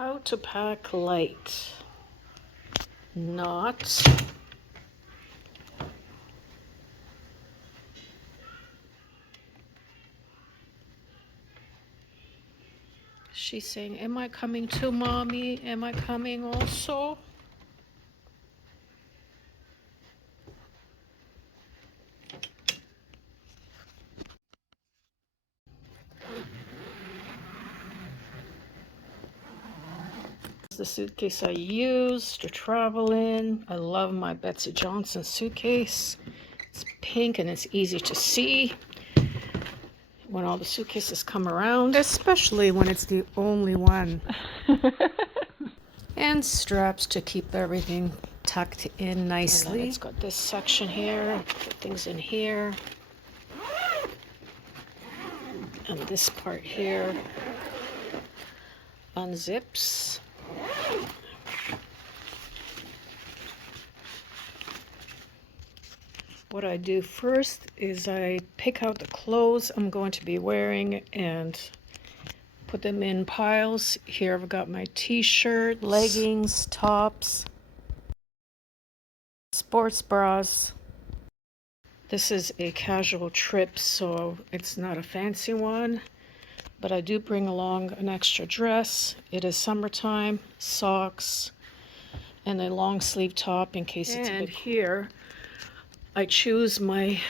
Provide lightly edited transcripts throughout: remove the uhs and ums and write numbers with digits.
How to pack light. Not. She's saying, am I coming too, Mommy? Am I coming also? The suitcase I use to travel in. I love my Betsy Johnson suitcase. It's pink and it's easy to see when all the suitcases come around, especially when it's the only one. And straps to keep everything tucked in nicely. And then it's got this section here, put things in here. And this part here unzips. What I do first is I pick out the clothes I'm going to be wearing and put them in piles. Here I've got my t-shirts, leggings, tops, sports bras. This is a casual trip, so it's not a fancy one, but I do bring along an extra dress. It is summertime, socks, and a long sleeve top in case it's a bit. And here I choose my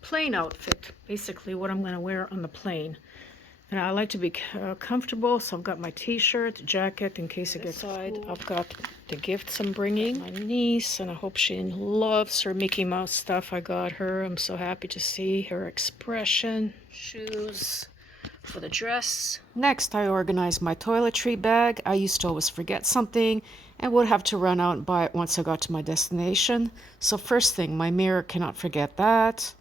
plane outfit, basically what I'm going to wear on the plane. And I like to be comfortable, so I've got my t-shirt, jacket in case it gets cold. I've got the gifts I'm bringing. My niece, and I hope she loves her Mickey Mouse stuff I got her. I'm so happy to see her expression. Shoes for the dress. Next, I organized my toiletry bag. I used to always forget something and would have to run out and buy it once I got to my destination. So first thing, my mirror, cannot forget that.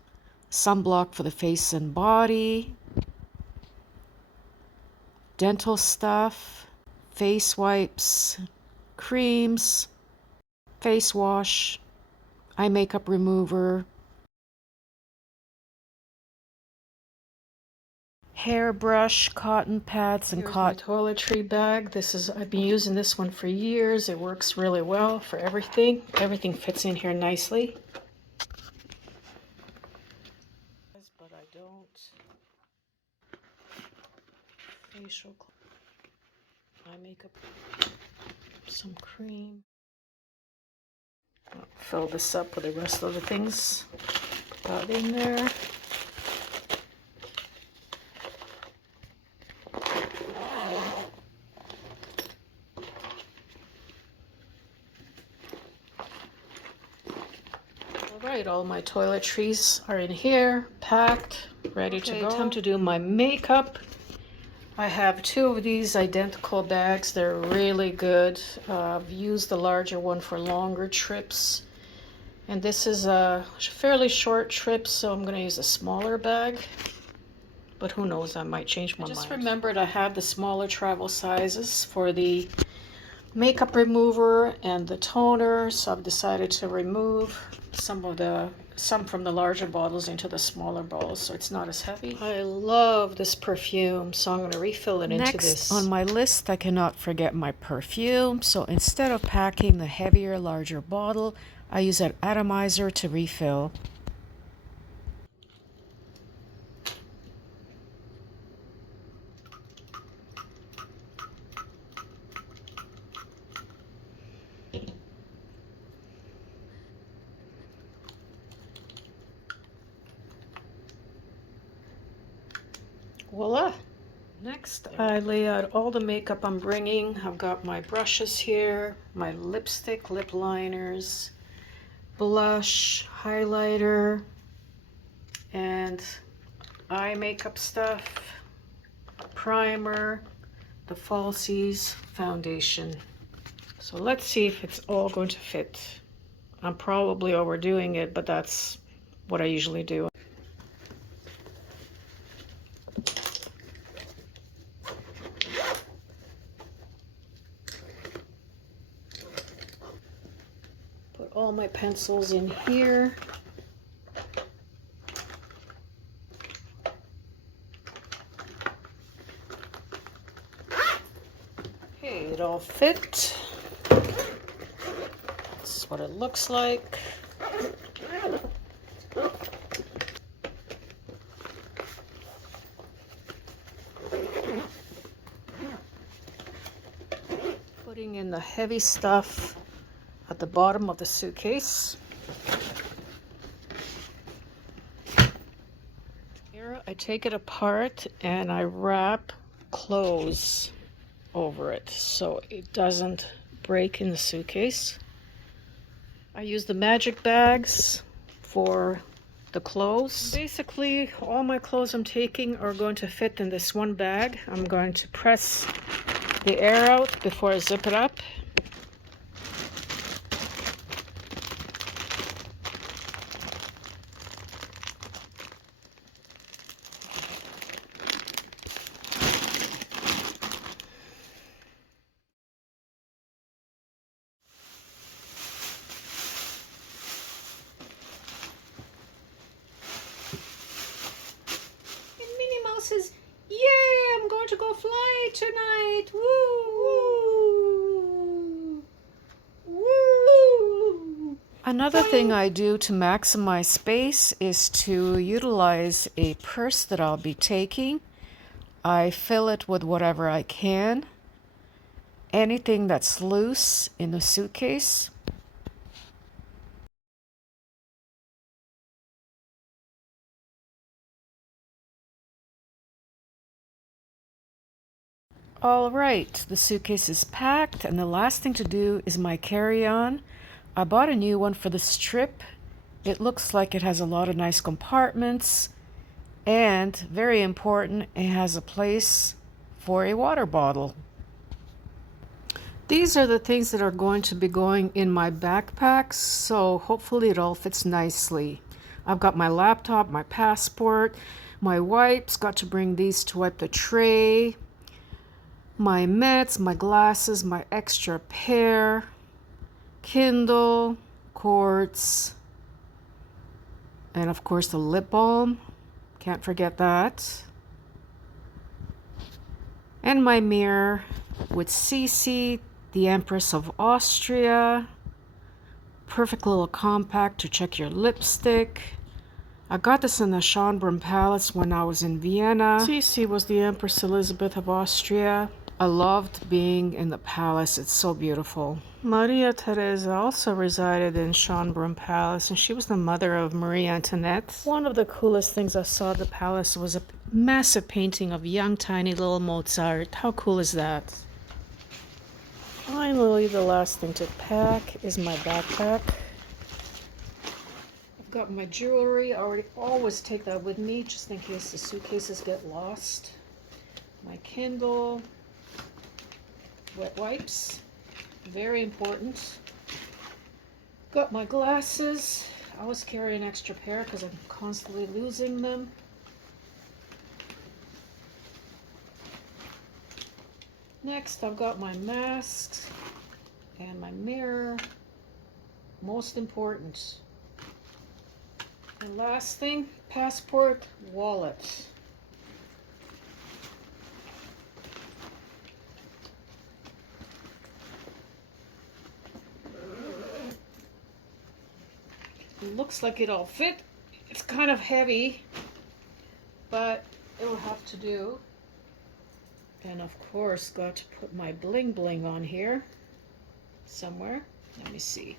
Sunblock for the face and body. Dental stuff, face wipes, creams, face wash, eye makeup remover, hairbrush, cotton pads, and cotton toiletry bag. I've been using this one for years. It works really well for everything. Everything fits in here nicely. But I don't. Facial eye makeup, some cream. I'll fill this up with the rest of the things got in there. Alright, all my toiletries are in here, packed, ready to go. Time to do my makeup. I have two of these identical bags. They're really good. I've used the larger one for longer trips. And this is a fairly short trip, so I'm going to use a smaller bag. But who knows, I might change my mind. I just remembered I have the smaller travel sizes for the makeup remover and the toner, so I've decided to remove some from the larger bottles into the smaller bottles so it's not as heavy. I love this perfume, so I'm going to refill it into this. Next on my list, I cannot forget my perfume. So instead of packing the heavier, larger bottle, I use an atomizer to refill. Voila! Next, I lay out all the makeup I'm bringing. I've got my brushes here, my lipstick, lip liners, blush, highlighter, and eye makeup stuff, primer, the falsies, foundation. So let's see if it's all going to fit. I'm probably overdoing it, but that's what I usually do. Put all my pencils in here. Okay, it all fit. This is what it looks like. Putting in the heavy stuff at the bottom of the suitcase. Here I take it apart and I wrap clothes over it so it doesn't break in the suitcase. I use the magic bags for the clothes. Basically, all my clothes I'm taking are going to fit in this one bag. I'm going to press the air out before I zip it up. Says, "Yay, I'm going to go fly tonight. Woo! Woo! Woo!" Another thing I do to maximize space is to utilize a purse that I'll be taking. I fill it with whatever I can. Anything that's loose in the suitcase. All right, the suitcase is packed, and the last thing to do is my carry-on. I bought a new one for this trip. It looks like it has a lot of nice compartments, and very important, it has a place for a water bottle. These are the things that are going to be going in my backpack, so hopefully it all fits nicely. I've got my laptop, my passport, my wipes, got to bring these to wipe the tray, my mitts, my glasses, my extra pair, Kindle, quartz, and of course the lip balm. Can't forget that. And my mirror with Cece, the Empress of Austria. Perfect little compact to check your lipstick. I got this in the Schönbrunn Palace when I was in Vienna. Cece was the Empress Elizabeth of Austria. I loved being in the palace. It's so beautiful. Maria Theresa also resided in Schönbrunn Palace, and she was the mother of Marie Antoinette. One of the coolest things I saw at the palace was a massive painting of young, tiny little Mozart. How cool is that? Finally, the last thing to pack is my backpack. I've got my jewelry. I always take that with me just in case the suitcases get lost. My Kindle. Wet wipes, very important. Got my glasses. I always carry an extra pair because I'm constantly losing them. Next, I've got my masks and my mirror. Most important. And last thing, passport, wallet. It looks like it all fit. It's kind of heavy, but it will have to do. And of course, got to put my bling bling on here somewhere. Let me see.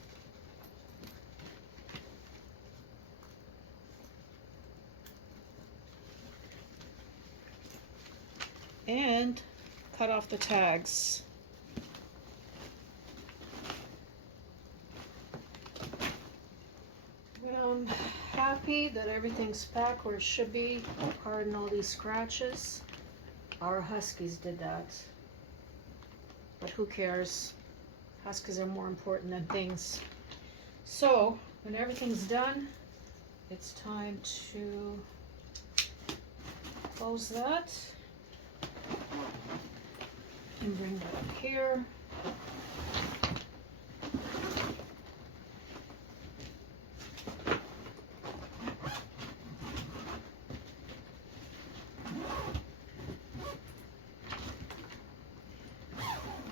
And cut off the tags. I'm happy that everything's packed where it should be. Pardon all these scratches. Our huskies did that. But who cares? Huskies are more important than things. So, when everything's done, it's time to close that. And bring that up here.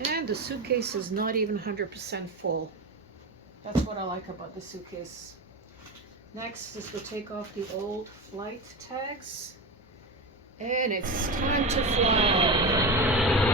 And the suitcase is not even 100% full. That's what I like about the suitcase. Next is to take off the old flight tags. And it's time to fly.